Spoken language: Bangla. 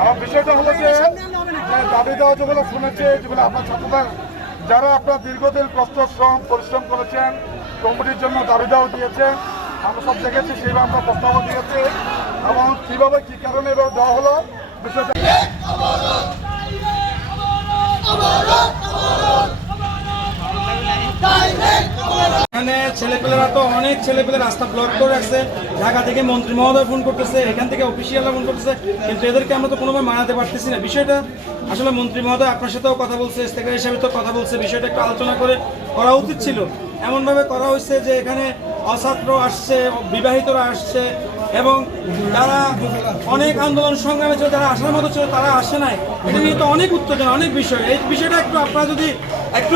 আমার বিষয়টা হলো যে দাবি দেওয়া যেগুলো শুনেছে, যেগুলো আপনার ছাত্রদের যারা আপনার দীর্ঘদিন কষ্ট শ্রম পরিশ্রম করেছেন, কমিটির জন্য দাবি দেওয়া দিয়েছেন, আমরা সব দেখেছি, সেইভাবে আমরা প্রস্তাবও দিয়েছি এবং কীভাবে কী কারণে এবার দেওয়া হলো বিষয়টা। এখানে ছেলেপেলেরা তো অনেক ছেলেপেলে রাস্তা ব্লক করে রাখছে। ঢাকা থেকে মন্ত্রী মহোদয় ফোন করতেছে, এখান থেকে অফিসিয়ালরা ফোন করতেছে, কিন্তু এদেরকে আমরা তো কোনোভাবে মানাতে পারতেছি না। বিষয়টা আসলে মন্ত্রী মহোদয় আপনার সাথেও কথা বলছে, সেক্রেটারি হিসেবে তো কথা বলছে, বিষয়টা একটু আলোচনা করে করা উচিত ছিল। এমনভাবে করা হয়েছে যে এখানে অছাত্র আসছে, বিবাহিতরা আসছে এবং যারা অনেক আন্দোলন সংগ্রামে ছিল, যারা আসার মতো ছিল তারা আসে নাই। এটা নিয়ে তো অনেক উত্তেজনা, অনেক বিষয়। এই বিষয়টা একটু আপনারা যদি একটু